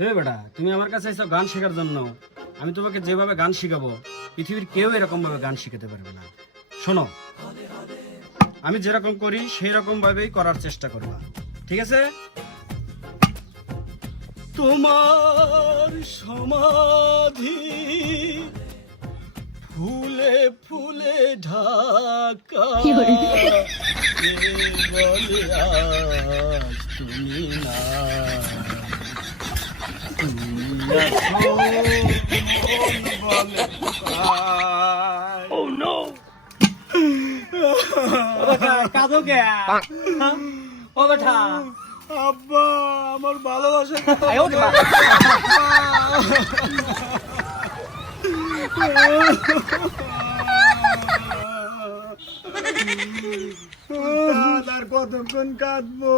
হে বেটা, তুমি আমার কাছে এসো গান শেখার জন্য। আমি তোমাকে যেভাবে গান শিখাবো পৃথিবীর কেউ এরকম ভাবে গান শিখাতে পারবে না। শোনো, আমি যেরকম করি সেই রকম ভাবেই করার চেষ্টা করবা, ঠিক আছে? তোমার সমাধি ফুলে ফুলে ঢাকা, কে বলে আজ তুমি না, তুমি আছো মন বলে তাই। Oh no! কাঁদো কে? ও বেটা, আব্বা আমার ভালোবাসা আর কতক্ষণ কাঁদবো?